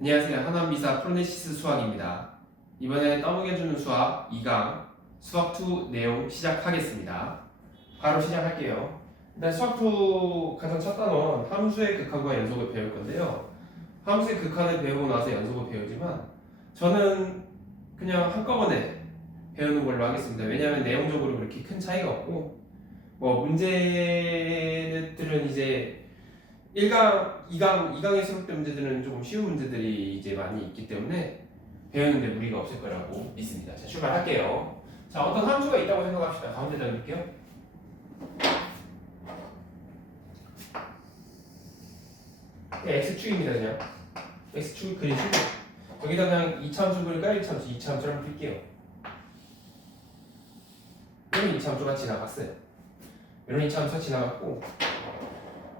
안녕하세요. 하나미사 프로네시스 수학입니다. 이번에 떠먹여주는 수학 2강 수학2 내용 시작하겠습니다. 바로 시작할게요. 일단 수학2 가장 첫 단원 함수의 극한과 연속을 배울 건데요. 함수의 극한을 배우고 나서 연속을 배우지만 저는 그냥 한꺼번에 배우는 걸로 하겠습니다. 왜냐하면 내용적으로 그렇게 큰 차이가 없고 문제들은 이제 1강, 2강에 수록된 문제들은 조금 쉬운 문제들이 이제 많이 있기 때문에 배우는데 무리가 없을 거라고 믿습니다. 자, 출발할게요. 자, 어떤 함수가 있다고 생각합시다. 가운데다 넣을게요. X축입니다, 그냥. X축 그리시고 여기다 그냥 2차함수 그릴까? 1차함수, 2차함수를 한번 필게요. 이런 2차함수가 지나갔어요. 이런 2차함수가 지나갔고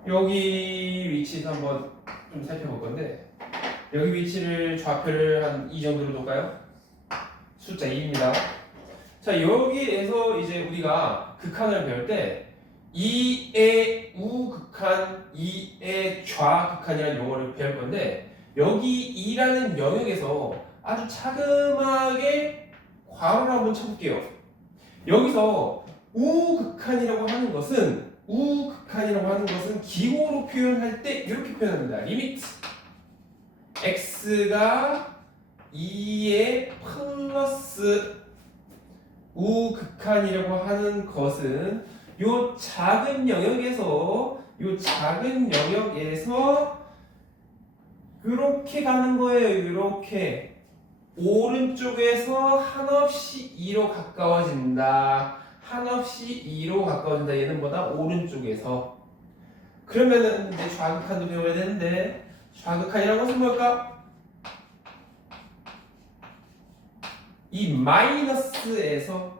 여기 위치에서 한번 좀 살펴볼 건데 여기 위치를 좌표를 한 이 정도로 놓을까요? 숫자 2입니다. 자, 여기에서 이제 우리가 극한을 배울 때 2의 우극한, 2의 좌극한이라는 용어를 배울 건데 여기 2라는 영역에서 아주 자그마하게 괄호를 한번 쳐볼게요. 여기서 우극한이라고 하는 것은 기호로 표현할 때 이렇게 표현합니다. 리미트 x가 2의 플러스 우극한이라고 하는 것은 요 작은 영역에서 그렇게 가는 거예요. 이렇게 오른쪽에서 한없이 2로 가까워진다. 얘는 뭐다? 오른쪽에서. 그러면은 이제 좌극한도 배워야 되는데 좌극한이라는 것은 뭘까? 이 마이너스에서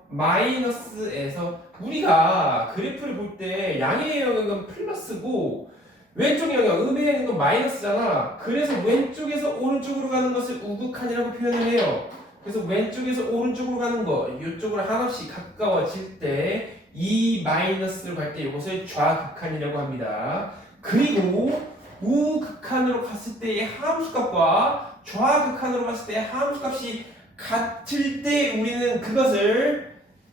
우리가 그래프를 볼 때 양의 영역은 플러스고 왼쪽 영역, 음의 영역은 마이너스잖아. 그래서 왼쪽에서 오른쪽으로 가는 것을 우극한이라고 표현을 해요. 그래서 왼쪽에서 오른쪽으로 가는 거, 이쪽으로 한없이 가까워질 때 이 마이너스로 갈 때 이것을 좌극한이라고 합니다. 그리고 우극한으로 갔을 때의 함수값과 좌극한으로 갔을 때의 함수값이 같을 때 우리는 그것을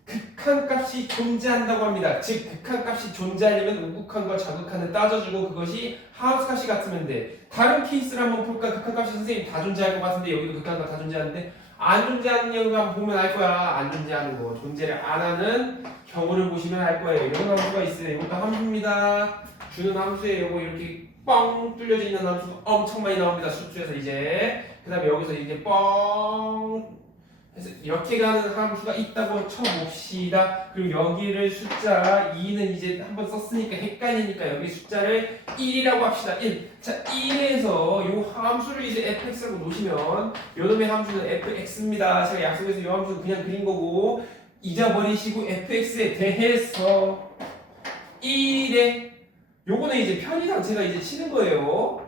극한값이 존재한다고 합니다. 즉 극한값이 존재하려면 우극한과 좌극한을 따져주고 그것이 함수값이 같으면 돼. 다른 케이스를 한번 볼까? 극한값이 선생님 다 존재할 것 같은데 여기도 극한값 다 존재하는데 안 존재하는 영역 한번 보면 알 거야. 안 존재하는 거. 존재를 안 하는 경우를 보시면 알 거예요. 이런 함수가 있어요. 이것도 함수입니다. 주는 함수예요. 이거 이렇게 뻥 뚫려져 있는 함수가 엄청 많이 나옵니다. 수투에서 이제. 그 다음에 여기서 이제 뻥 해서 이렇게 가는 함수가 있다고 쳐봅시다. 그리고 여기를 숫자 2는 이제 한번 썼으니까 헷갈리니까 여기 숫자를 1이라고 합시다. 1. 자, 1에서 이 함수를 이제 fx라고 놓으시면 요놈의 함수는 fx입니다. 제가 약속해서 이 함수는 그냥 그린 거고 잊어버리시고 fx에 대해서 1에 요거는 이제 편의상 제가 이제 치는 거예요.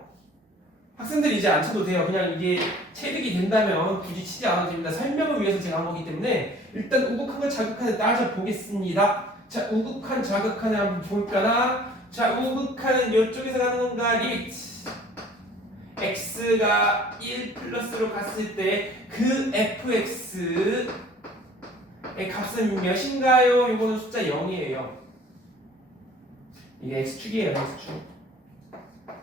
학생들이 이제 안 쳐도 돼요. 그냥 이게 체득이 된다면 굳이 치지 않아도 됩니다. 설명을 위해서 제가 한 거기 때문에 일단 우극한과 자극한을 따져보겠습니다. 자, 우극한, 자극한을 한번 볼까나? 자, 우극한은 이쪽에서 가는 건가? 리미트 x가 1 플러스로 갔을 때 그 fx의 값은 몇인가요? 이거는 숫자 0이에요. 이게 x축이에요, x축.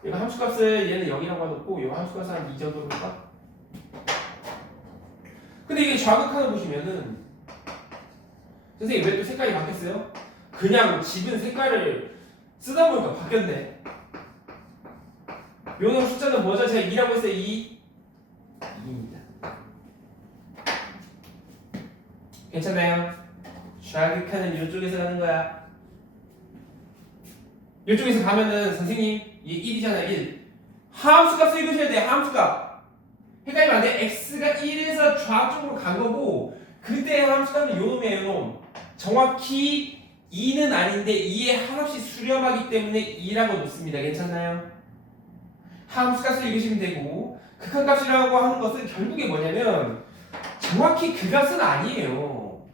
이거 함수값을 얘는 0이라고 해놓고 이 함수값을 한 2 정도로 볼까? 근데 이게 좌극한을 보시면은 선생님 왜 또 색깔이 바뀌었어요? 그냥 집은 색깔을 쓰다 보니까 바뀌었네. 요놈 숫자는 뭐죠? 제가 2라고 했어요. 2입니다. 괜찮나요? 좌극한은 이쪽에서 가는 거야. 이쪽에서 가면은 선생님 이게 1이잖아. 1. 함수값을 읽으셔야 돼요. 함수값. 헷갈리면 안 돼. x가 1에서 좌쪽으로 간 거고 그때의 함수값은 요놈이에요. 요놈. 정확히 2는 아닌데 2에 한없이 수렴하기 때문에 2라고 놓습니다. 괜찮나요? 함수값을 읽으시면 되고 극한값이라고 하는 것은 결국에 뭐냐면 정확히 그 값은 아니에요.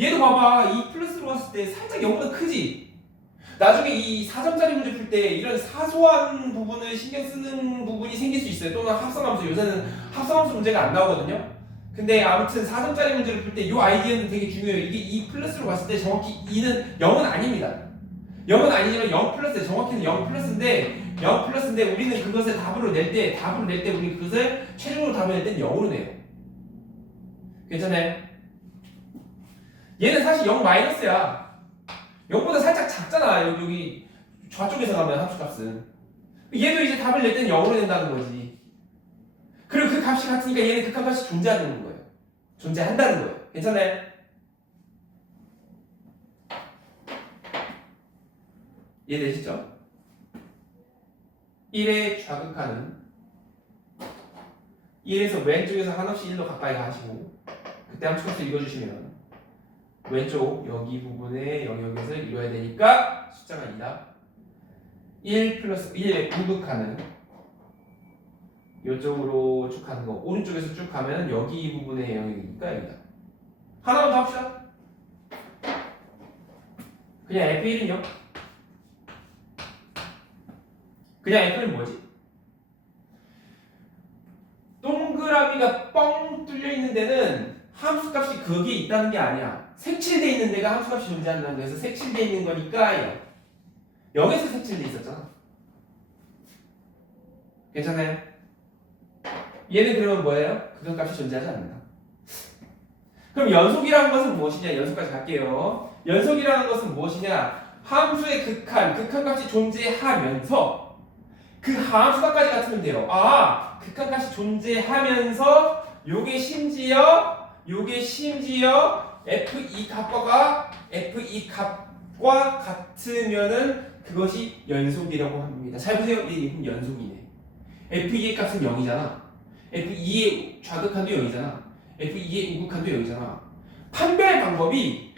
얘도 봐봐. 2 플러스로 갔을 때 살짝 0보다 크지? 나중에 이 4점짜리 문제 풀 때 이런 사소한 부분을 신경 쓰는 부분이 생길 수 있어요. 또는 합성함수, 요새는 합성함수 문제가 안 나오거든요. 근데 아무튼 4점짜리 문제를 풀 때 이 아이디어는 되게 중요해요. 이게 2 플러스로 봤을 때 정확히 2는 0은 아닙니다. 0은 아니지만 0 플러스, 정확히는 0 플러스인데 우리는 그것을 답으로 낼 때 우리는 그것을 최종으로 답을 낼 때는 0으로 내요. 괜찮아요? 얘는 사실 0 마이너스야. 0보다 살짝 작잖아. 여기 좌쪽에서 가면 함수값은. 얘도 이제 답을 낼 때는 0으로 낸다는 거지. 그리고 그 값이 같으니까 얘는 극한값이 존재하는 거예요. 존재한다는 거예요. 괜찮아요? 이해되시죠? 1의 좌극하는 1에서 왼쪽에서 한없이 1로 가까이 가시고 그때 함수값을 읽어주시면 왼쪽 여기 부분의 영역에서 이뤄야 되니까 숫자가 2다. 1 플러스 1의 부극하는 이쪽으로 쭉 가는 거 오른쪽에서 쭉 가면 여기 부분의 영역이니까 여기다. 하나만 더 합시다. 그냥 F1은요? 그냥 F는 뭐지? 동그라미가 뻥 뚫려 있는 데는 함수값이 거기에 있다는 게 아니야. 색칠돼 있는 데가 함수값이 존재한다는 거에서 색칠돼 있는 거니까 여기서 색칠돼 있었잖아. 괜찮아요? 얘는 그러면 뭐예요? 극한값이 존재하지 않는다. 그럼 연속이라는 것은 무엇이냐? 연속까지 갈게요. 연속이라는 것은 무엇이냐? 함수의 극한값이 존재하면서 그 함수값까지 같으면 돼요. 극한값이 존재하면서 요게 심지어 F2 값과 같으면은 그것이 연속이라고 합니다. 잘 보세요. 이건 연속이네. F2의 값은 0이잖아. F2의 좌극한도 0이잖아. F2의 우극한도 0이잖아. 판별 방법이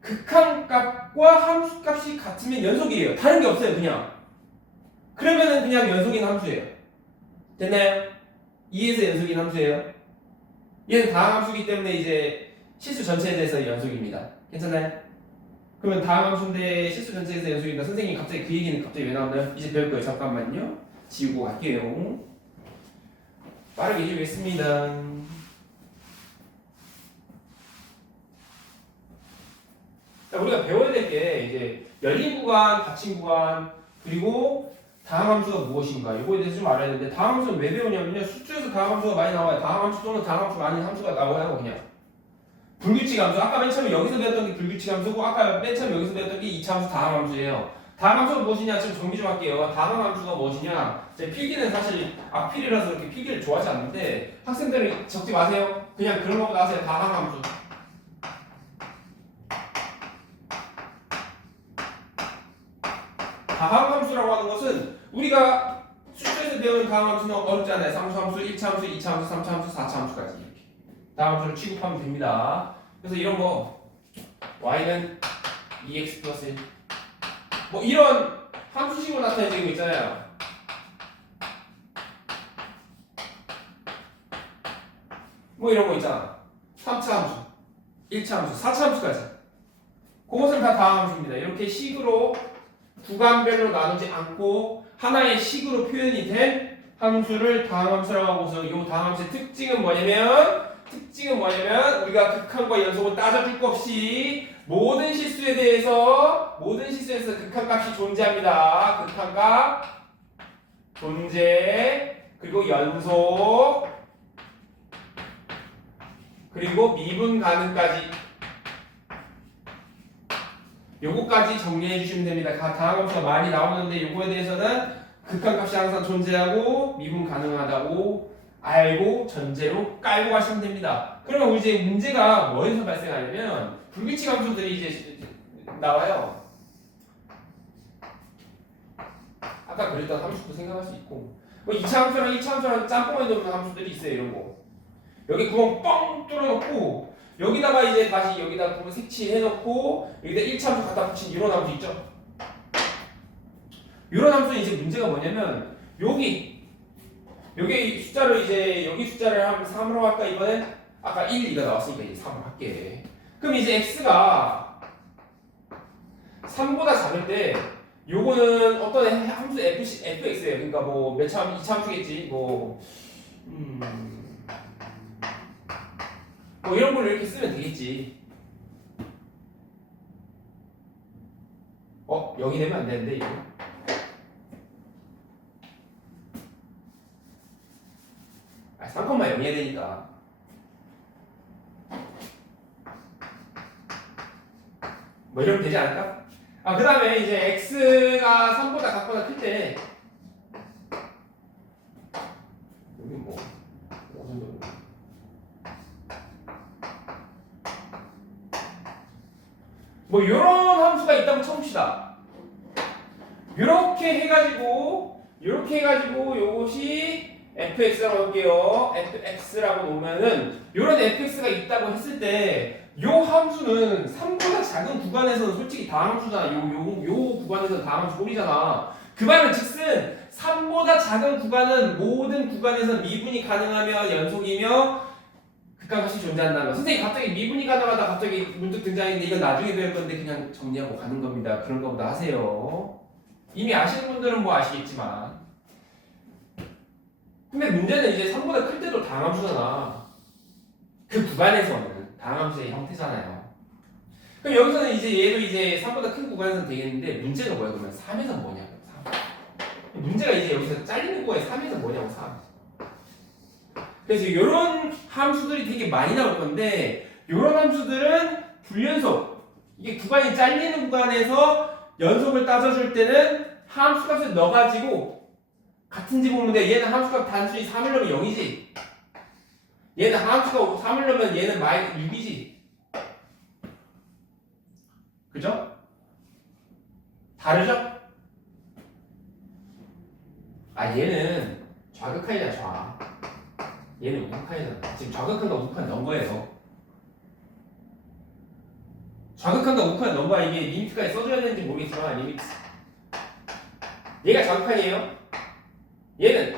극한값과 함수값이 같으면 연속이에요. 다른 게 없어요. 그러면은 그냥 연속인 함수예요. 됐나요? 2에서 연속인 함수예요. 얘는 다항 함수이기 때문에 이제 실수 전체에 대해서 연속입니다. 괜찮나요? 그러면 다항 함수인데 실수 전체에서 연속입니다. 선생님 갑자기 그 얘기는 갑자기 왜 나오나요? 이제 배울 거예요. 잠깐만요. 지우고 갈게요. 빠르게 해주겠습니다. 자, 우리가 배워야 될 게 이제 열린 구간, 닫힌 구간, 그리고 다항 함수가 무엇인가 이거에 대해서 좀 알아야 되는데 다항 함수는 왜 배우냐면요. 수주에서 다항 함수가 많이 나와요. 다항 함수 또는 다항 함수 아닌 함수가 나와요. 그냥 불규칙 함수. 아까 맨 처음에 여기서 배웠던 게 불규칙 함수고 아까 맨 처음에 여기서 배웠던 게 2차 함수 다항 함수예요. 다항 함수가 무엇이냐 지금 정리 좀 할게요. 다항 함수가 무엇이냐. 제 필기는 사실 악필이라서 그렇게 필기를 좋아하지 않는데 학생들은 적지 마세요. 그냥 그런 거보다 하세요. 다항 함수. 다항 함수라고 하는 것은 우리가 수주에서 배우는 다항 함수는 어렵잖아요. 상수함수, 1차 함수, 2차 함수, 3차 함수, 4차 함수까지 이렇게 다항 함수를 취급하면 됩니다. 그래서 이런 거 y는 2x 플러스 1 뭐 이런 함수식으로 나타내는 거 있잖아요. 뭐 이런 거 있잖아. 3차 함수, 1차 함수, 4차 함수까지 그것은 다 다항 함수입니다. 이렇게 식으로 구간별로 나누지 않고 하나의 식으로 표현이 된 함수를 다항 함수라고 하고서 이 다항 함수의 특징은 뭐냐면 우리가 극한과 연속은 따져줄 것 없이 모든 실수에서 극한값이 존재합니다. 극한값 존재 그리고 연속 그리고 미분 가능까지 요거까지 정리해 주시면 됩니다. 다항 함수가 많이 나오는데 요거에 대해서는 극한값이 항상 존재하고 미분 가능하다고 알고 전제로 깔고 가시면 됩니다. 그러면 이제 문제가 뭐에서 발생하냐면 불규칙 함수들이 이제 나와요. 아까 그랬던 함수도 생각할 수 있고 뭐 2차 함수랑 1차 함수랑 짬뽕에 넣는 함수들이 있어요. 이런 거 여기 구멍 뻥 뚫어놓고 여기다가 이제 다시 여기다 구멍 색칠해놓고 여기다 1차 함수 갖다 붙인 이런 함수 있죠. 이런 함수는 이제 문제가 뭐냐면 여기 숫자를 이제 여기 숫자를 한 3으로 할까 이번엔 아까 1, 2가 나왔으니까 이제 3으로 할게. 그럼 이제 x가 3보다 작을 때 요거는 어떤 함수 fx예요. 그러니까 뭐 몇 차, 2차 함수겠지. 뭐 이런 걸로 이렇게 쓰면 되겠지. 여기 되면 안 되는데 이거. 아, 3,0 해야 되니까. 뭐 이러면 되지 않을까? 그 다음에 이제 x가 3보다 같거나 클 때 여기 뭐 어느 정도 뭐 이런 함수가 있다고 쳐봅시다. 이렇게 해가지고 요것이 fx라고 할게요. fx라고 놓으면은 이런 fx가 있다고 했을 때 요 함수는 3보다 작은 구간에서는 솔직히 다함수잖아. 요 구간에서는 다함수 꼴이잖아. 그 말은 즉슨 3보다 작은 구간은 모든 구간에서 미분이 가능하며 연속이며 극한값이 존재한다는 거. 선생님 갑자기 미분이 가능하다 갑자기 문득 등장했는데 이건 나중에 배울 건데 그냥 정리하고 가는 겁니다. 그런 거보다 하세요. 이미 아시는 분들은 뭐 아시겠지만. 근데 문제는 이제 3보다 클 때도 다함수잖아. 그 구간에서는 다함수의 형태잖아요. 그럼 여기서는 이제 얘도 이제 3보다 큰 구간에서는 되겠는데 문제가 뭐야? 그러면 3에서 뭐냐고. 3. 문제가 이제 여기서 잘리는 거에 3에서 뭐냐고. 3. 그래서 이런 함수들이 되게 많이 나올 건데 이런 함수들은 불연속. 이게 구간이 잘리는 구간에서 연속을 따져줄 때는 함수값을 넣어가지고 같은지 보면 돼. 얘는 함수값 단순히 3을 넣으면 0이지. 얘는 함수가 3을 넣으면 얘는 마이너스 6이지. 그죠? 다르죠? 얘는 좌극한이잖아. 좌. 얘는 우극한이잖아. 지금 좌극한과 우극한 넣은 거예요. 좌극한과 우극한 넣은 거야. 이게 리미트까지 써줘야 되는지 모르겠지만 리미트. 얘가 좌극한이에요. 얘는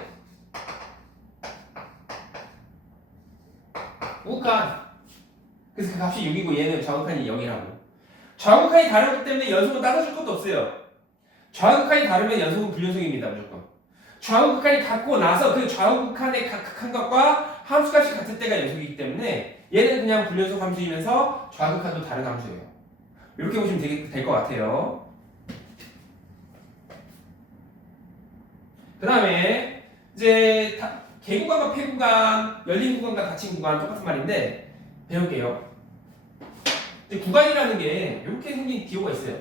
우극한. 그래서 그 값이 6이고 얘는 좌극한이 0이라고. 좌극한이 다르기 때문에 연속은 따져줄 것도 없어요. 좌극한이 다르면 연속은 불연속입니다. 무조건. 좌우극한이 같고 나서 그 좌우극한의 각 극한 값과 함수값이 같을 때가 연속이기 때문에 얘는 그냥 불연속 함수이면서 좌극한도 다른 함수예요. 이렇게 보시면 될 것 같아요. 그 다음에 이제 개구간과 폐구간, 열린 구간과 닫힌 구간 똑같은 말인데 배울게요. 이제 구간이라는 게 이렇게 생긴 기호가 있어요.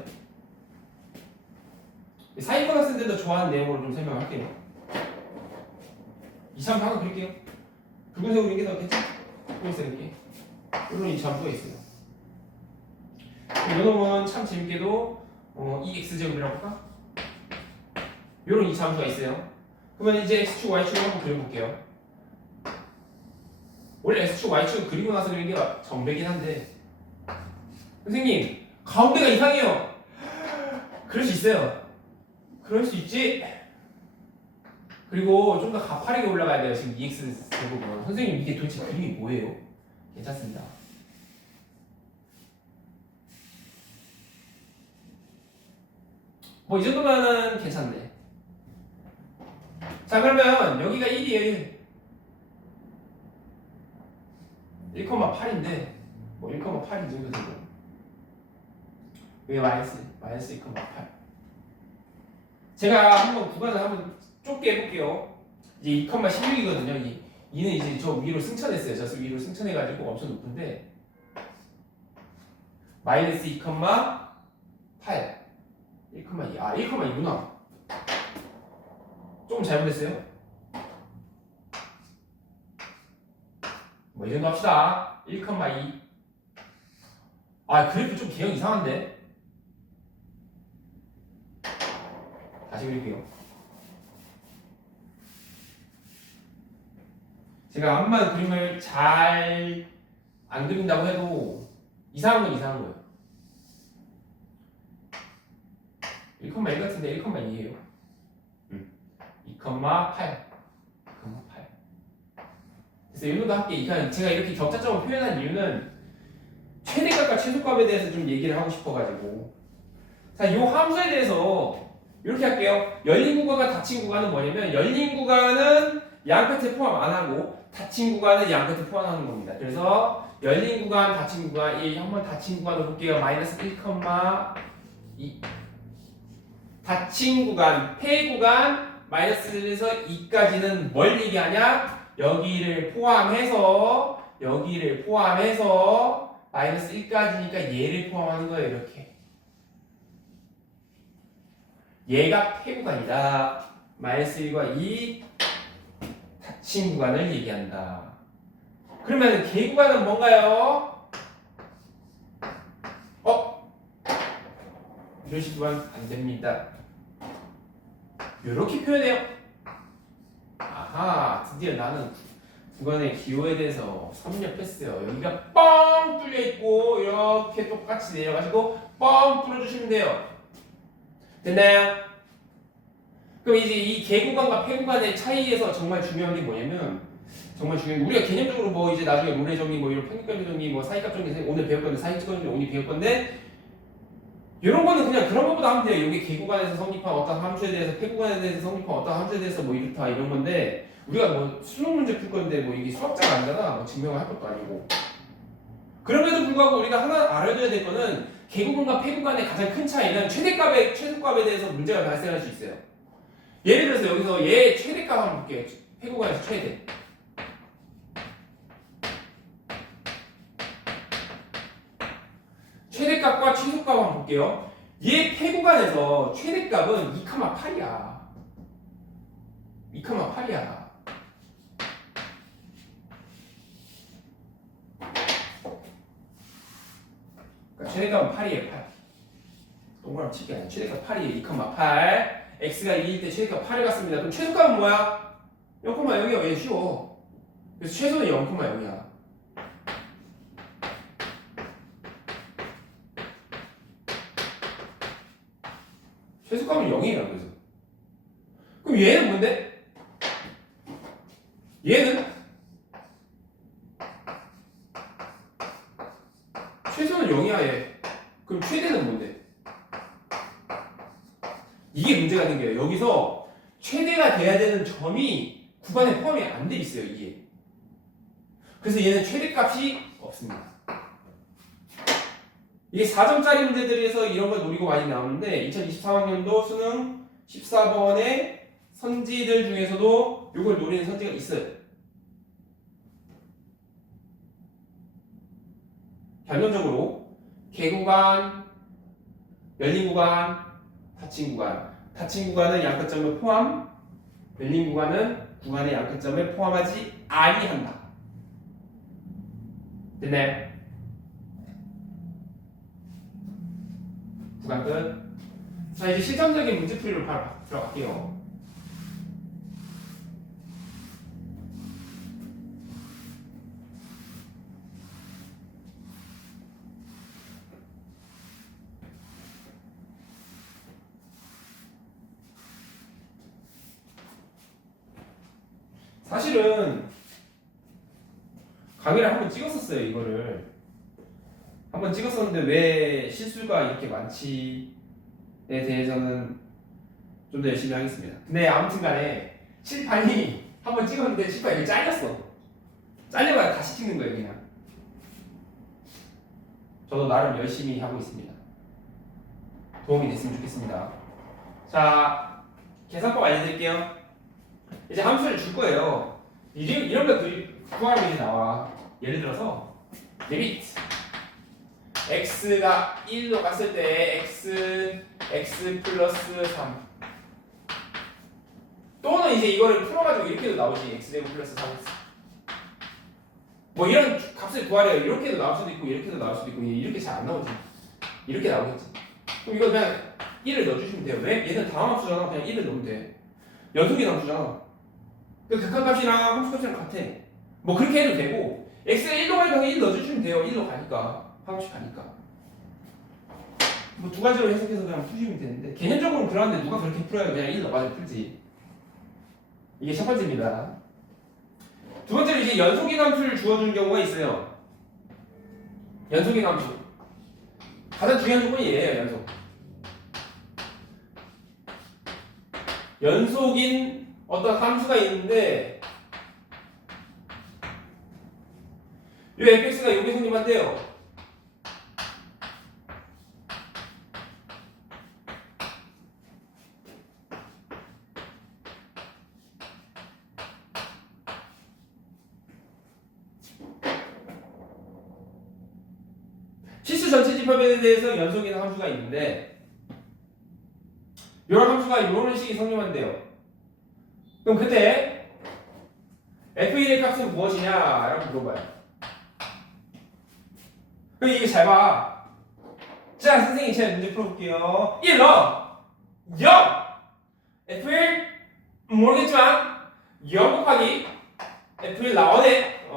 사이버 학생들도 좋아하는 내용으로 좀 설명할게요. 2차 함수 하나 그릴게요. 붉은색 그린 게 더 괜찮죠? 붉은색 이렇게 이런 2차 함수가 있어요. 이놈은 참 재밌게도 2x제곱이라고 할까? 이런 2차 함수가 있어요. 그러면 이제 x축, y축을 한번 그려볼게요. 원래 x축, y축을 그리고 나서 그리는 게 정배긴 한데 선생님 가운데가 이상해요. 그럴 수 있어요. 그럴 수 있지. 그리고 좀 더 가파르게 올라가야 돼요. 지금 2x 제곱은. 선생님 이게 도대체 그림이 뭐예요? 괜찮습니다. 뭐 이 정도면은 괜찮네. 자 그러면 여기가 1이에요. 1,8인데 뭐 1,8이 정도 되고 여기 마이너스 1,8. 제가 한번 구간을 한번 좁게 해볼게요. 이제 2,16이거든요. 2는 이제 저 위로 승천했어요. 저 위로 승천해가지고 엄청 높은데 마이너스 2,8 1,2 1,2구나. 조금 잘못했어요. 뭐 이 정도 합시다. 1,2 그래프 좀 개형 이상한데. 다시 그릴게요. 제가 암만 그림을 잘 안 그린다고 해도 이상한 건 이상한 거예요. 1,1 같은데 1,2예요. 2,8. 그래서 이 정도 할게. 제가 이렇게 격차점을 표현한 이유는 최대값과 최소값에 대해서 좀 얘기를 하고 싶어가지고 자, 요 함수에 대해서 이렇게 할게요. 열린 구간과 닫힌 구간은 뭐냐면 열린 구간은 양 끝에 포함 안 하고 닫힌 구간은 양 끝에 포함하는 겁니다. 그래서 열린 구간, 닫힌 구간, 한번 닫힌 구간을 볼게요. 마이너스 1,2 닫힌 구간, 폐 구간 마이너스 1에서 2까지는 뭘 얘기하냐? 여기를 포함해서 마이너스 1까지니까 얘를 포함하는 거예요. 이렇게 얘가 폐 구간이다. 마이너스 1과 2 닫힌 구간을 얘기한다. 그러면 개 구간은 뭔가요? 이런 식으로 하면 안 됩니다. 이렇게 표현해요. 아하, 드디어 나는 구간의 기호에 대해서 섭렵했어요. 여기가 뻥 뚫려 있고 이렇게 똑같이 내려가시고 뻥 뚫어주시면 돼요. 됐나요? 그럼 이제 이 개구간과 폐구간의 차이에서 정말 중요한 게 뭐냐면 우리가 개념적으로 뭐 이제 나중에 롤의 정리 뭐 이런 평균값 정리 뭐 사이값 정리 오늘 배울 건데 사이값 정리 오늘 배울 건데 이런 거는 그냥 그런 것보다 하면 돼요. 여기 개구간에서 성립한 어떤 함수에 대해서 폐구간에 대해서 성립한 어떤 함수에 대해서 뭐 이렇다 이런 건데 우리가 뭐 수능 문제 풀 건데 뭐 이게 수학자가 아니잖아. 뭐 증명을 할 것도 아니고. 그럼에도 불구하고 우리가 하나 알아둬야 될 거는 개구간과 폐구간의 가장 큰 차이는 최소값에 대해서 문제가 발생할 수 있어요. 예를 들어서 여기서 얘 최대값 한번 볼게요. 폐구간에서 최대. 최대값과 최소값 한번 볼게요. 얘 폐구간에서 최대값은 2,8이야. 2,8이야. 그러니까 최대값은 8이에요. 8. 동그라미 칠게 아니야. 최대값 8이에요. 2,8. x가 2일 때 최대값 8을 갖습니다. 그럼 최소값은 뭐야? 0,0이야. 얘 쉬워. 그래서 최소는 0,0이야. 최소값은 0이에요. 그래서 그럼 얘는 뭔데? 얘는 최소는 0이야. 얘. 그럼 최대는 뭔데? 이게 문제가 생겨요. 여기서 최대가 돼야 되는 점이 구간에 포함이 안 돼 있어요. 이게. 그래서 얘는 최대값이 없습니다. 이게 4점짜리 문제들에서 이런 걸 노리고 많이 나오는데 2023학년도 수능 14번의 선지들 중에서도 이걸 노리는 선지가 있어요. 결론적으로 개구간, 열린 구간, 닫힌 구간. 닫힌 구간은 양끝점을 포함, 열린 구간은 구간의 양끝점을 포함하지 아니한다. 됐나요? 구간 끝. 자, 이제 실전적인 문제풀이로 바로 들어갈게요. 사실은 강의를 한번 찍었었어요. 이거를 한번 찍었었는데 왜 실수가 이렇게 많지에 대해서는 좀 더 열심히 하겠습니다. 근데 아무튼간에 칠판이 한번 찍었는데 칠판이 여기 잘렸어. 잘려봐야 다시 찍는 거예요. 그냥 저도 나름 열심히 하고 있습니다. 도움이 됐으면 좋겠습니다. 자, 계산법 알려드릴게요. 이제 함수를 줄 거예요. 이런 거 구하면 이제 나와. 예를 들어서 리미트 x가 1로 갔을 때 x 플러스 3 또는 이제 이거를 풀어가지고 이렇게도 나오지. x제곱 플러스 3x 뭐 이런 값을 구하래요. 이렇게도 나올 수도 있고 이렇게도 나올 수도 있고 이렇게 잘 안 나오지. 이렇게 나오겠지. 그럼 이거 그냥 1을 넣어주시면 돼요. 왜? 얘는 다항함수잖아. 그냥 1을 넣으면 돼. 연속인 함수잖아. 그 극한값이랑 함수값이랑 같아. 뭐 그렇게 해도 되고 x가 1로 가니까 1 넣어주시면 돼요. 1로 가니까 함수 가니까 뭐 두 가지로 해석해서 그냥 푸시면 되는데 개념적으로는 그러는데 누가 그렇게 풀어요. 그냥 1 넣어가지고 풀지. 이게 첫 번째입니다. 두 번째로 이제 연속인 함수를 주어주는 경우가 있어요. 연속인 함수 가장 중요한 조건이 얘예요. 연속 연속인 어떤 함수가 있는데 이 fx가 여기 성립한대요. 치수 전체 집합에 대해서 연속인 함수가 있는데 이런 함수가 이런 식이 성립한대요. 그럼 그때 f1의 값은 무엇이냐? 라고 물어봐요. 그럼 이게 잘 봐. 자, 선생님 제가 문제 풀어볼게요. 1 넣어. 0. f1 모르겠지만 0 곱하기 f1 나오네.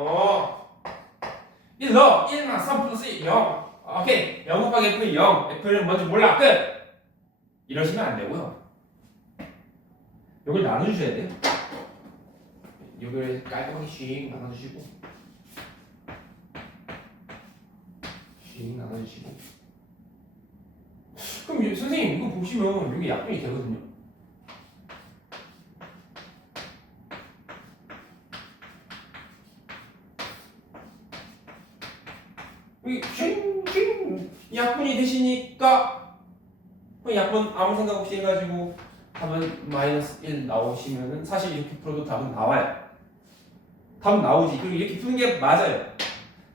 1 넣어. 1만 3 플러스 0. 오케이. 0 곱하기 f1 0. f1은 뭔지 몰라. 끝. 이러시면 안 되고요. 이걸 나눠주셔야 돼요. 이걸 깔끔하게 씩 나눠주시고 씩 나눠주시고 그럼 선생님 이거 보시면 여기 약분이 되거든요. 여기 싱싱 약분이 되시니까 약분 아무 생각 없이 해가지고 답은 마이너스 1 나오시면은 사실 이렇게 풀어도 답은 나와요. 답은 나오지. 그리고 이렇게 푸는 게 맞아요.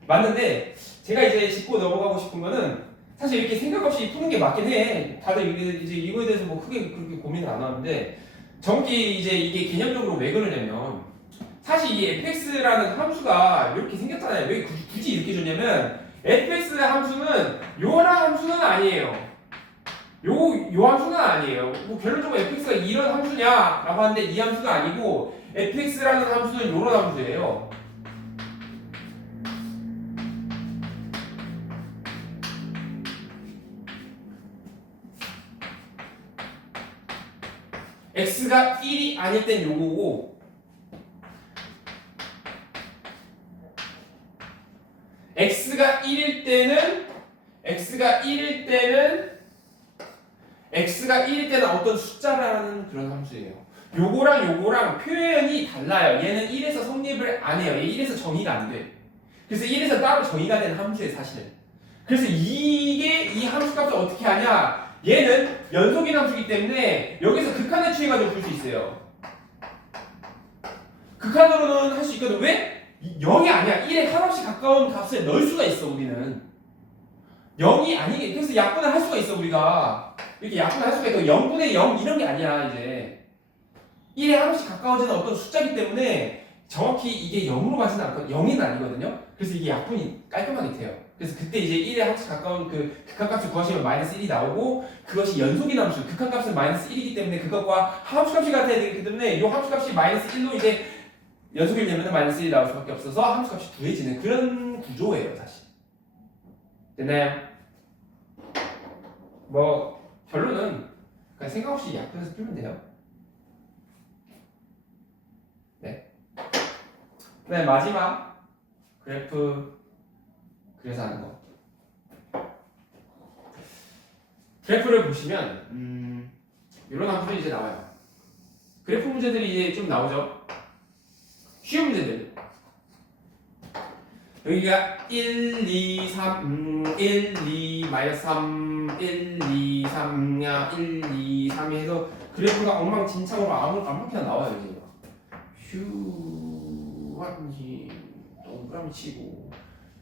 맞는데 제가 이제 짚고 넘어가고 싶은 거는 사실 이렇게 생각 없이 푸는 게 맞긴 해. 다들 이제 이거에 대해서 뭐 크게 그렇게 고민을 안 하는데 정확히 이제 이게 개념적으로 왜 그러냐면 사실 이 fx라는 함수가 이렇게 생겼잖아요. 왜 굳이 이렇게 줬냐면 fx 함수는 요랑 함수는 아니에요. 요 함수는 아니에요. 뭐 결론적으로 fx가 이런 함수냐라고 하는데 이 함수가 아니고 fx라는 함수는 요런 함수예요. x가 1이 아닐 땐 요거고 x가 1일 때는 어떤 숫자라는 그런 함수예요. 요거랑 표현이 달라요. 얘는 1에서 성립을 안 해요. 얘 1에서 정의가 안 돼. 그래서 1에서 따로 정의가 되는 함수예요, 사실은. 그래서 이게 이 함수 값을 어떻게 하냐? 얘는 연속인 함수이기 때문에 여기서 극한에 취해가지고 풀 수 있어요. 극한으로는 할 수 있거든. 왜? 0이 아니야. 1에 한없이 가까운 값을 넣을 수가 있어, 우리는. 0이 아니게. 그래서 약분을 할 수가 있어, 우리가. 이렇게 약분을 할 수가 있고 0분의 0 이런 게 아니야, 이제. 1에 한없이 가까워지는 어떤 숫자이기 때문에 정확히 이게 0으로 가지는 않거든요. 0은 아니거든요. 그래서 이게 약분이 깔끔하게 돼요. 그래서 그때 이제 1에 한없이 가까운 그 극한값을 구하시면 마이너스 1이 나오고 그것이 연속인 함수, 극한값은 마이너스 1이기 때문에 그것과 함수값이 같아야 되기 때문에 이 함수값이 마이너스 1로 이제 연속이려면 마이너스 1이 나올 수밖에 없어서 함수값이 구해지는 그런 구조예요, 사실. 됐나요? 뭐 결론은 그냥 생각 없이 약분해서 풀면 돼요. 네. 네, 마지막 그래프 그래서 하는 거. 그래프를 보시면 이런 함수들이 이제 나와요. 그래프 문제들이 이제 좀 나오죠. 쉬운 문제들. 여기가 1, 2, 3, 1, 2, 마이너스 3, 1, 2, 3야 1, 2, 3이 해서 그래프가 엉망진창으로 아무렇게나 나와요. 이제 휴 한지 동그라미 치고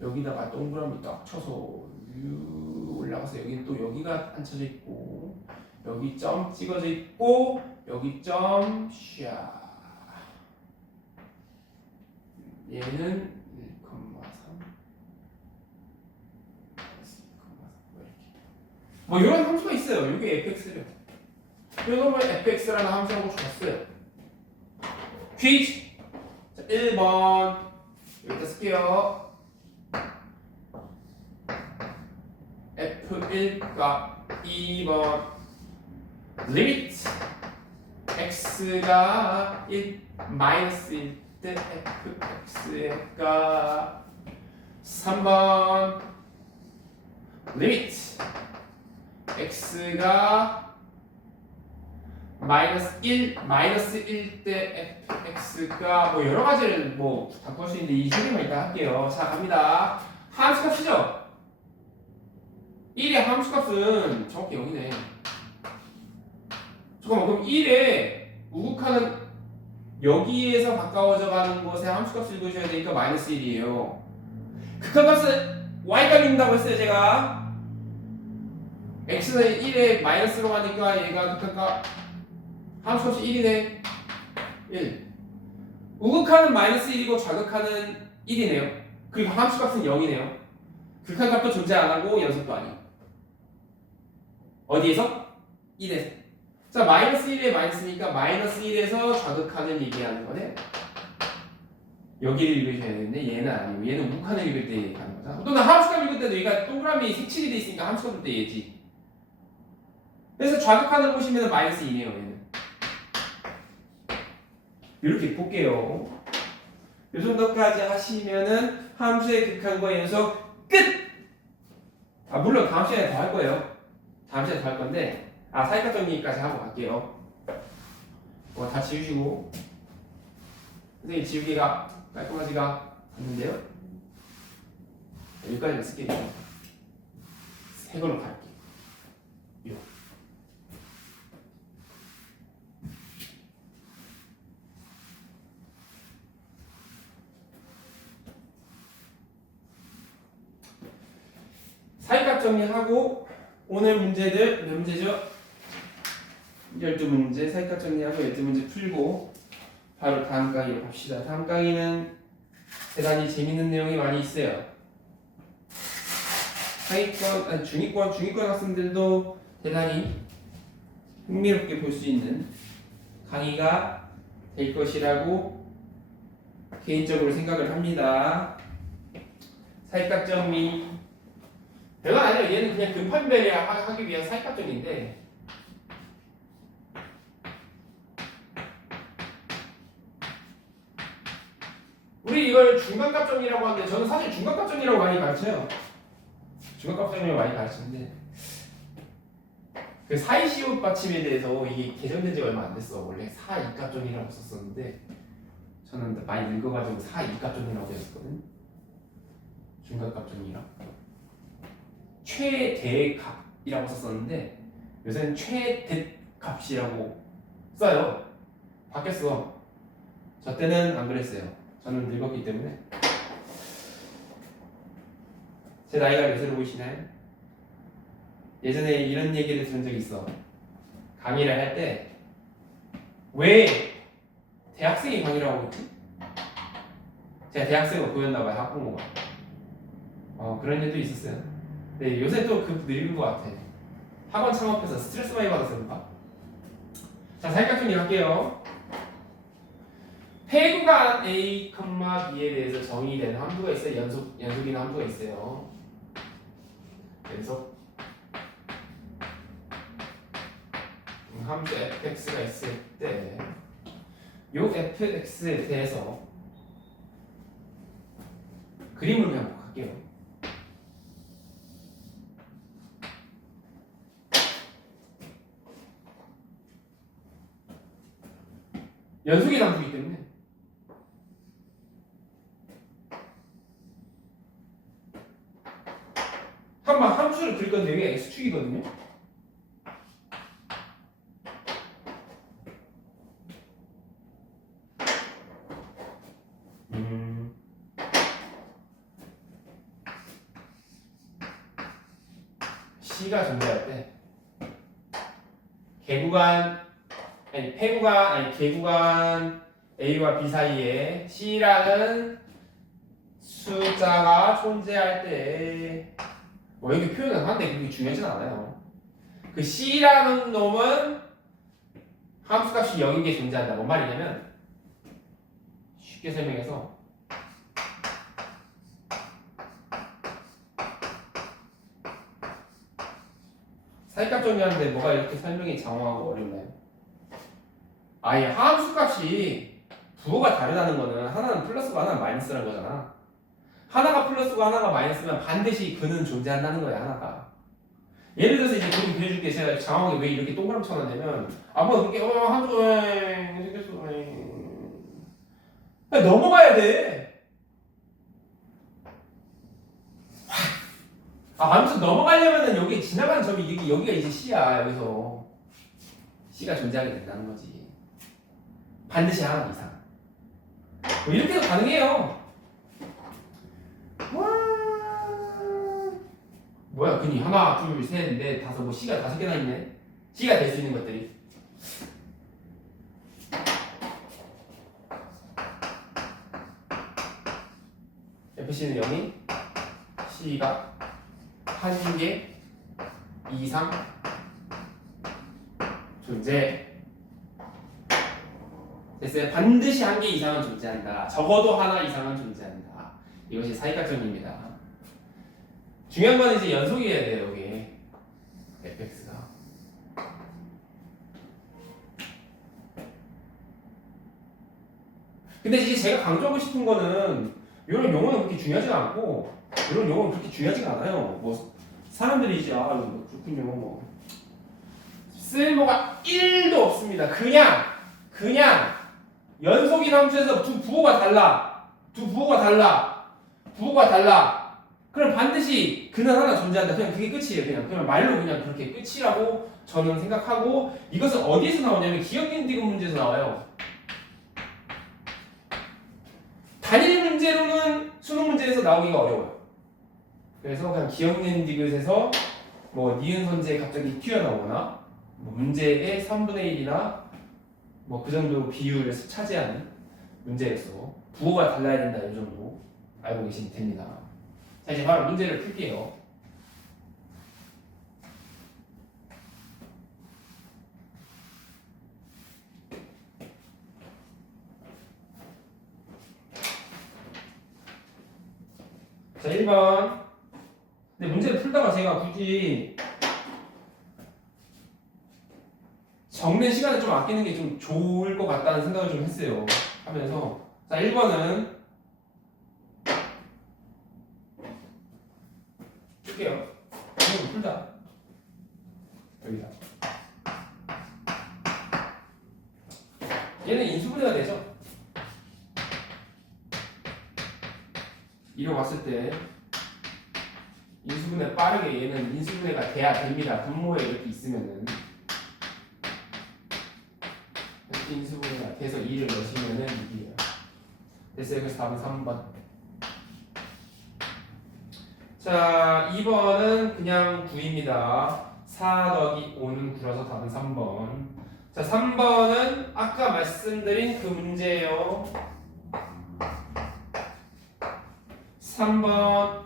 여기다가 동그라미 딱 쳐서 유 올라가서 여기는 또 여기가 앉혀져 있고 여기 점 찍어져 있고 여기 점 샤 얘는 1,3 뭐 이런 함수가 있어요. 이게 fx래요. 이거는 fx라는 함수라고 줬어요. 퀴즈. 자, 1번 여기다 쓸게요. f1과 2번 리미트 x가 1 마이너스 1 때 fx의 값 3번 리미트 x가 마이너스 1, 마이너스 1 대 fx가 뭐 여러 가지를 뭐 바꿀 수 있는데 이 소리만 일단 할게요. 자, 갑니다. 함수값이죠? 1의 함수값은 정확히 0이네. 잠깐만, 그럼 1에 우극하는 여기에서 가까워져 가는 것에 함수값을 읽으셔야 되니까 마이너스 1이에요. 극한값은 y값이 있다고 했어요, 제가. x는 1에 마이너스로 가니까 얘가 극한값 함수값이 1이네. 1. 우극하는 마이너스 1이고 좌극하는 1이네요. 그리고 함수값은 0이네요. 극한값도 존재 안하고 연속도 아니고. 어디에서? 1에서. 자, 마이너스 1에 마이너스니까 마이너스 1에서 좌극하는 얘기하는 거네. 여기를 읽으셔야 되는데 얘는 아니고 얘는 우극한을 읽을 때 가는 거죠. 또는 함수값 읽을 때도 얘가 동그라미 색칠이 돼 있으니까 함수값 읽을 때 얘지. 그래서 좌극하는 보시면 마이너스 2네요. 얘는. 이렇게 볼게요. 이 정도까지 하시면은 함수의 극한과 연속 끝! 아, 물론 다음 시간에 더 할 거예요. 다음 시간에 더 할 건데, 사이값 정리까지 하고 갈게요. 다 지우시고. 선생님 지우기가 깔끔하지가 않는데요? 여기까지는 쓸게요. 새 걸로 갈게요. 사이값 정리하고 오늘 문제들 몇 문제죠? 12문제 사이값 정리하고 12문제 풀고 바로 다음 강의로 갑시다. 다음 강의는 대단히 재밌는 내용이 많이 있어요. 상위권, 중위권 학생들도 대단히 흥미롭게 볼 수 있는 강의가 될 것이라고 개인적으로 생각을 합니다. 사이값 정리 별거 아니에요. 얘는 그냥 근판별이 하기 위한 사이값 정리인데 우리 이걸 중간값 정리라고 하는데 저는 사실 중간값 정리라고 많이 가르쳐요. 중간값 정리라고 많이 가르치는데 그 사이시옷 받침에 대해서 이게 개정된 지가 얼마 안 됐어. 원래 사이값 정리라고 썼었는데 저는 많이 늙어가지고 사이값 정리라고 했었거든. 중간값 정리랑 최대값이라고 썼었는데 요새는 최대값이라고 써요. 바뀌었어. 저 때는 안 그랬어요. 저는 늙었기 때문에. 제 나이가 몇으로 보이시나요? 예전에 이런 얘기를 들은 적이 있어. 강의를 할 때 왜 대학생이 강의를 하고 있지? 제가 대학생으로 보였나봐요. 학부모가. 그런 일도 있었어요. 네, 요새 또 늙은 것 같아. 학원 창업해서 스트레스 많이 받아서 그런가? 자, 사이값 정리할게요. 폐구간 A, B에 대해서 정의된 함수가 있어요. 연속이나 함수가 있어요. 연속 함수 fx가 있을 때 요 fx에 대해서 그림으로 그냥 갈게요. 연속이 함수이기 때문에 한번 함수를 그릴 건데 여기가 x축이거든요. C가 존재할 때 개구간 A와 B 사이에 C라는 숫자가 존재할 때 여기 표현은 한데 그게 중요하진 않아요. 그 C라는 놈은 함수값이 0인 게 존재한다. 뭔 말이냐면 쉽게 설명해서 사이값 정리하는데 뭐가 이렇게 설명이 장황하고 어렵나요? 아예 함수값이 부호가 다르다는 거는 하나는 플러스고 하나는 마이너스라는 거잖아. 하나가 플러스고 하나가 마이너스면 반드시 그는 존재한다는 거야. 하나가. 예를 들어서 이제 그림 그려줄게. 제가 장황하게 왜 이렇게 동그라미 쳐놨냐면 아무나 그렇게 한쪽 생겼어. 넘어가야 돼. 아무튼 넘어가려면은 여기 지나가는 점이 여기가 이제 C야. 여기서 C가 존재하게 된다는 거지. 반드시 하나 이상. 뭐 이렇게도 가능해요. 뭐야, 근이 하나, 둘, 셋, 넷, 다섯, 뭐 C가 5개나 있네. C가 될 수 있는 것들이. FC는 0이 C가 1개 이상 존재. 됐어요. 반드시 1개 이상은 존재한다. 적어도 하나 이상은 존재한다. 이것이 사이각정리입니다. 중요한 건 이제 연속이어야 돼요. 여기 fx가. 근데 이제 제가 강조하고 싶은 거는 이런 용어는 그렇게 중요하지가 않고 이런 용어는 그렇게 중요하지가 않아요. 뭐 사람들이 이제 뭐 그렇군요 뭐 쓸모가 1도 없습니다. 그냥 연속인 함수에서 두 부호가 달라. 그럼 반드시 그는 하나 존재한다. 그냥 그게 끝이에요. 그냥 말로 그냥 그렇게 끝이라고 저는 생각하고, 이것은 어디에서 나오냐면 기억력 디귿 문제에서 나와요. 단일 문제로는 수능 문제에서 나오기가 어려워요. 그래서 그냥 기억력 디귿에서 뭐 니은 선지에 갑자기 튀어나오거나 뭐 문제의 3분의 1이나 뭐 그 정도 비율을 차지하는 문제에서 부호가 달라야 된다. 이 정도 알고 계시면 됩니다. 자, 이제 바로 문제를 풀게요. 자, 1번. 근데 문제를 풀다가 제가 굳이 적는 시간을 좀 아끼는 게 좀 좋을 것 같다는 생각을 좀 했어요. 하면서. 자, 1번은 풀게요. 이거 풀다. 여기다. 얘는 인수분해가 되죠. 이로 봤을 때 인수분해 빠르게 얘는 인수분해가 돼야 됩니다. 분모에 이렇게 있으면은 이렇게 인수분해가 돼서 2를 넣으시면은 6이에요. 됐어요. 그래서 답은 3번. 자, 2번은 그냥 9입니다. 4 더하기 5는 9라서 답은 3번. 자, 3번은 아까 말씀드린 그 문제예요. 3번.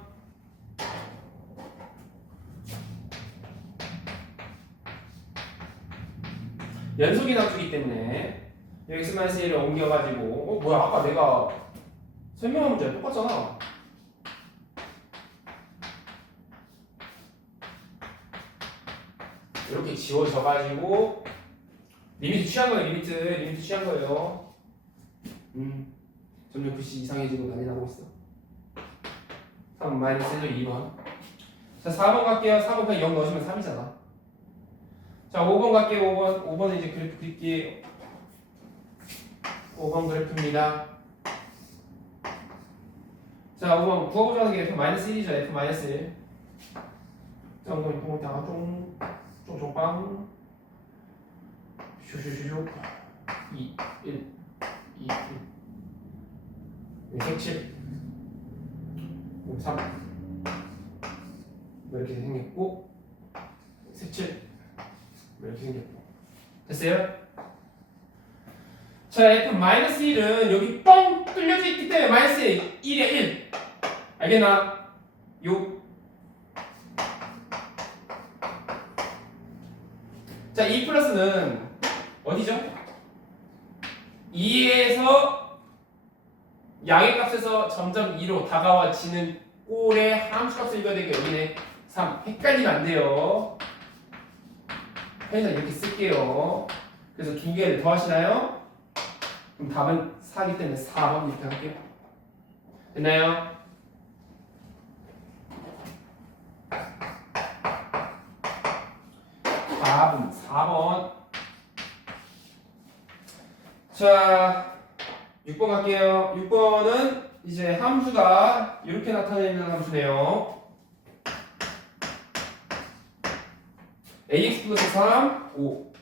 연속이 나오기 때문에 여기 x-1을 옮겨가지고 뭐야, 아까 내가 설명한 문제랑 똑같잖아. 이렇게 지워져가지고 리미트 취한 거예요. 리미트 취한 거예요. 점점 글씨 이상해지고 난리 나고 있어. 3 마이너스 1로 2번. 자, 4번 갈게요. 4번 그냥 0 넣으시면 3이잖아. 자, 5번 갈게요. 5번은 이제 그래프 그릴게요. 5번 그래프입니다. 자, 5번 구하고자 하는 게 F-1이죠. F-1. 자, 엉덩이 똥을 쫑쫑빵 슈슈슈슈 2, 1, 2, 1 색칠 3 이렇게 생겼고, 색칠 이렇게 생겼고. 됐어요? 자, F-1은 여기 뻥 뚫려져 있기 때문에 마이너스 1에 1. 알겠나? 요. 자, 2 플러스는 어디죠? 2에서 양의 값에서 점점 2로 다가와지는 꼴의 함수 값을 읽어야 되니까 여기네 3. 헷갈리면 안 돼요. 해서 이렇게 쓸게요. 그래서 두 개를 더 하시나요? 그럼 답은 4이기 때문에 4번 이렇게 할게요. 됐나요? 답은 4번. 자, 6번 갈게요. 6번은 이제 함수가 이렇게 나타내는 함수네요. ax 플러스 3, 5.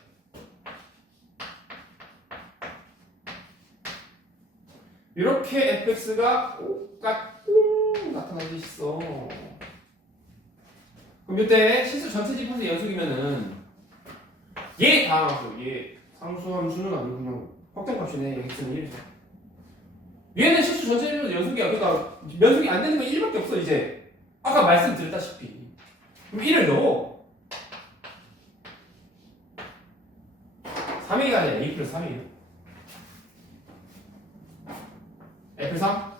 이렇게 fx가 꼭 나타날 수 있어. 그럼 이때 실수 전체 집합의 연속이면은 얘 다음 함수, 얘 상수함수는 아니고 그냥 확정값이네. x는 1이죠. 얘는 실수 전체 집합의 연속이야. 그러니까 연속이 안 되는 건 1밖에 없어. 이제 아까 말씀드렸다시피 그럼 1을 넣어. 3A가 아니라 A 플러스 3이에요. F 3?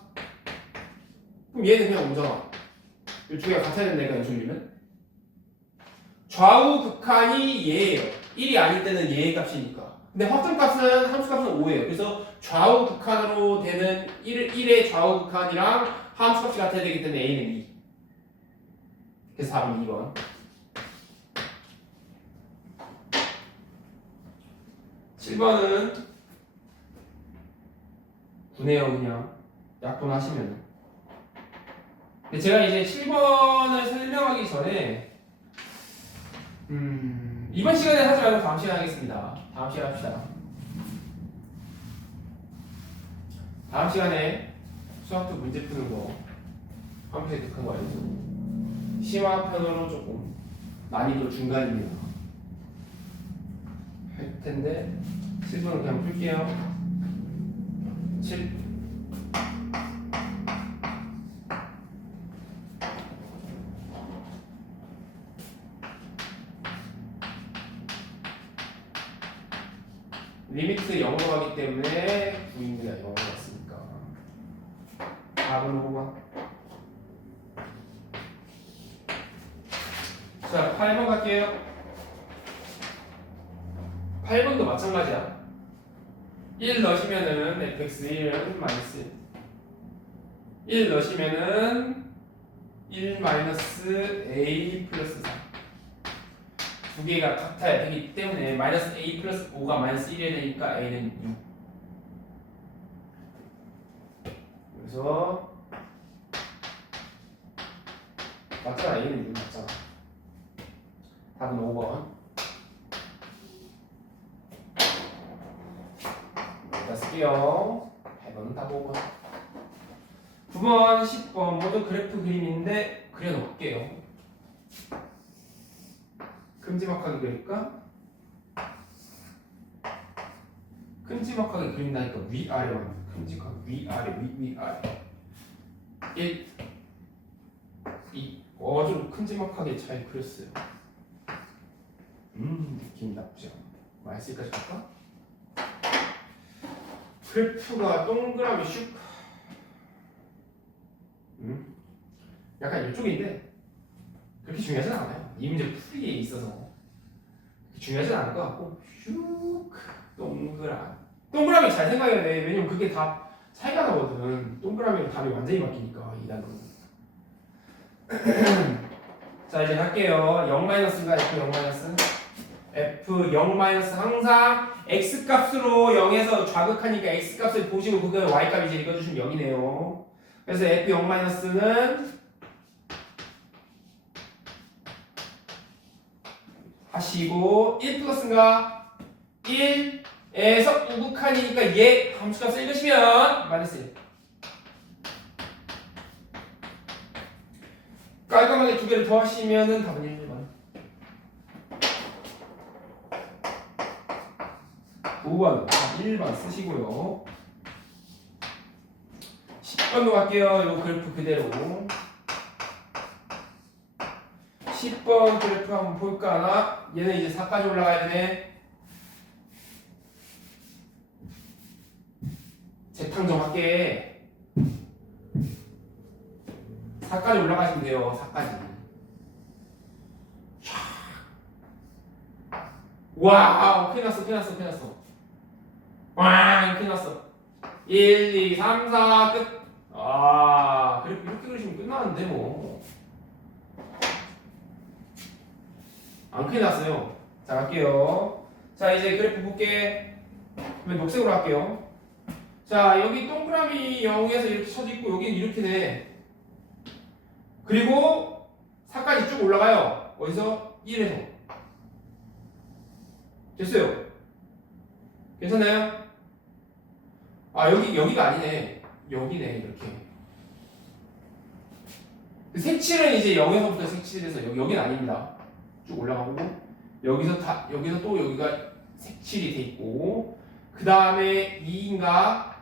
그럼 얘는 그냥 오잖아. 이 두 개가 같아야 되는 애가 연속이면 좌우 극한이 얘예요. 1이 아닐 때는 얘의 값이니까. 근데 확정값은 함수값은 5예요. 그래서 좌우 극한으로 되는 1의 좌우 극한이랑 함수값이 같아야 되기 때문에 A는 2. 그래서 답은 2번. 7번은 9네요. 그냥 약분하시면. 근데 제가 이제 7번을 설명하기 전에 이번 시간에 하지 말고 다음 시간에 하겠습니다. 다음 시간에 합시다. 다음 시간에 수학도 문제 푸는 거 함께 득한 거 알죠? 심화편으로 조금 난이도 중간입니다. 할 텐데 7번은 그냥 풀게요. 7. 리미트 0으로 가기 때문에 9입니다. 0으로 갔으니까. 답은 5번. 자, 8번 갈게요. 8번도 마찬가지야. 1 넣으시면은 fx1은 마이너스 1 넣으시면은 1 마이너스 a 플러스 4. 두 개가 같아야 되기 때문에 마이너스 a 플러스 5가 마이너스 1이 되니까 a는 6. 그래서 맞잖아. a는 6 맞잖아. 답은 5번. 여기다 쓸게요. 8번은 답 5번. 9번, 10번 모두 그래프 그림인데 그려놓을게요. 큼지막하게 그릴까? 큼지막하게 그린다니까 위아래만. 큼지막하게 위아래, 위아래. 1, 2. 좀 큼지막하게 잘 그렸어요. 느낌 나쁘지 않아. 마이너스까지 갈까? 그래프가 동그라미 슉. 약간 이쪽인데 그렇게 중요하진 않아요. 이 문제 풀이에 있어서 중요하진 않을 것 같고 슉 동그라미 잘 생각해야 돼. 왜냐면 그게 다 차이가 나거든. 동그라미로 답이 완전히 바뀌니까 2단으로. 자 이제 갈게요. 0-인가 F 0-? 항상 X값으로 0에서 좌극하니까 X값을 보시고 그거 Y값 이제 읽어주시면 0이네요. 그래서 F 0-는 하시고 1 플러스인가? 1에서 우극한이니까 얘 함수값을 읽으시면 마이너스 1. 깔끔하게 두 개를 더하시면은 답은 1번. 9번 1번 쓰시고요. 10번도 갈게요. 요 그래프 그대로. 10번 그래프 한번 볼까? 얘는 이제 4까지 올라가야 되네. 재탕정 할게. 4까지 올라가시면 돼요. 4까지. 와, 큰일 났어. 와, 큰일 났어. 1, 2, 3, 4 끝. 그래프 이렇게 그리시면 끝나는데 뭐. 안 큰일 났어요. 자, 갈게요. 자, 이제 그래프 볼게. 그러면 녹색으로 할게요. 자, 여기 동그라미 0에서 이렇게 쳐져 있고 여기는 이렇게 돼. 그리고 4까지 쭉 올라가요. 어디서? 1에서. 됐어요. 괜찮나요? 아, 여기가 아니네. 여기네, 이렇게. 색칠은 이제 0에서부터 색칠해서 여기는 아닙니다. 쭉 올라가고 여기서 또 여기가 색칠이 돼 있고 그 다음에 2인가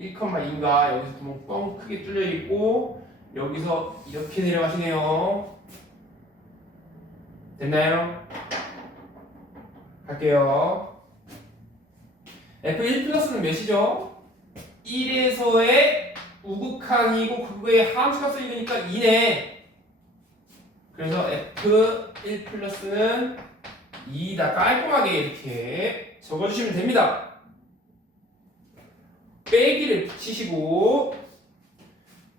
1,2인가 여기서 구멍 뻥 크게 뚫려 있고 여기서 이렇게 내려가시네요. 됐나요? 갈게요. F1 플러스는 몇이죠? 1에서의 우극한이고 그거의 함수값을 읽으니까 2네. 그래서 F1 플러스는 2다. 깔끔하게 이렇게 적어주시면 됩니다. 빼기를 붙이시고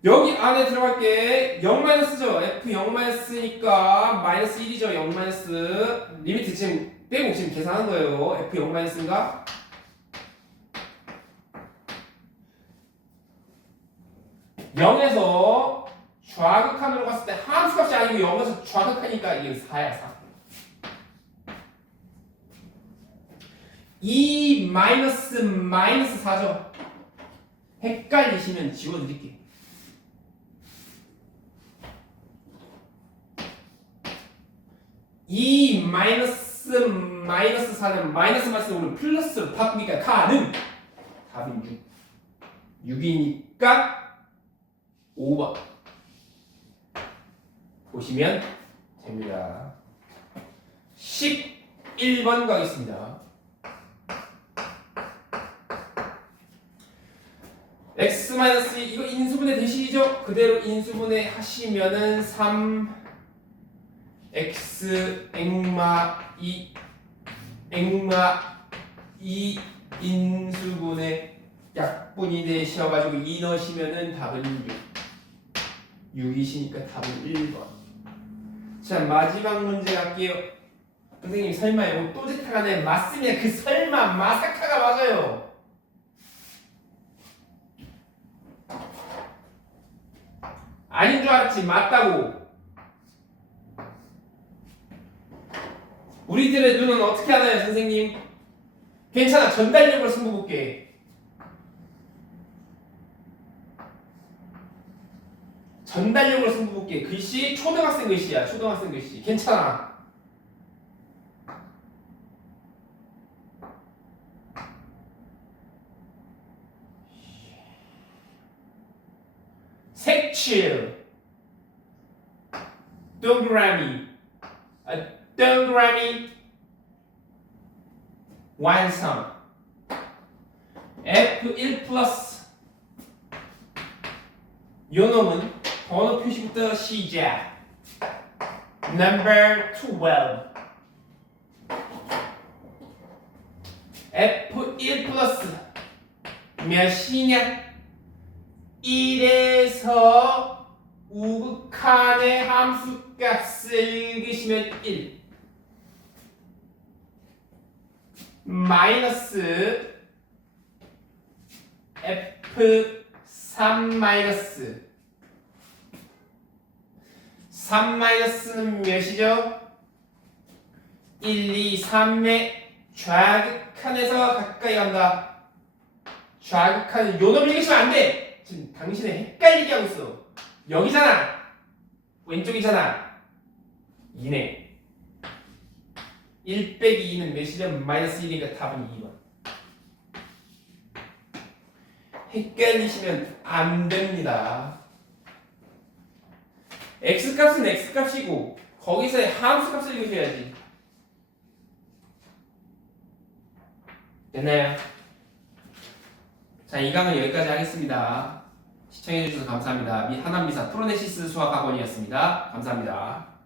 여기 안에 들어갈게 0-죠. F 0-니까 마이너스 1이죠. 0- 리미트 지금 빼고 지금 계산한 거예요. F 0-인가? 0에서 좌극한으로 갔을 때 함수값이 아니고 0에서 좌극하니까 이게 4야 4. 2 마이너스 4죠. 헷갈리시면 지워드릴게. 이 마이너스 4는 마이너스 우리 플러스로 바꾸니까 가는 답은 6이니까 5번 보시면 됩니다. 11번 가겠습니다. x-2 이거 인수분해 대신이죠? 그대로 인수분해 하시면은 3 x 앵마 2 인수분해 약분이 되셔가지고 2 넣으시면은 답은 6이시니까 답은 1번. 자, 마지막 문제 갈게요. 선생님 설마요? 또 제타가네. 맞습니다. 그 설마 마사카가 맞아요. 아닌 줄 알았지. 맞다고. 우리들의 눈은 어떻게 하나요, 선생님? 괜찮아. 전달력을 승부 볼게. 전달력을 승부 볼게. 글씨 초등학생 글씨야. 초등학생 글씨. 괜찮아. 색칠 동그라미 완성 F1 플러스 요놈은 번호 표시부터 시작 Number 12 F1 플러스 몇이냐 1에서 우극한의 함수값을 읽으시면 1 마이너스 F3 마이너스 3 마이너스는 몇이죠? 1, 2, 3의 좌극한에서 가까이 간다. 좌극한은 요놈 읽으시면 안 돼! 지금 당신을 헷갈리게 하고 있어. 여기잖아. 왼쪽이잖아. 2네. 1 빼기 2는 몇이죠? 마이너스 1이니까 답은 2번. 헷갈리시면 안 됩니다. x값은 x값이고 거기서의 함수값을 읽으셔야지. 됐나요? 자, 이 강은 여기까지 하겠습니다. 시청해주셔서 감사합니다. 하남미사 프로네시스 수학학원이었습니다. 감사합니다.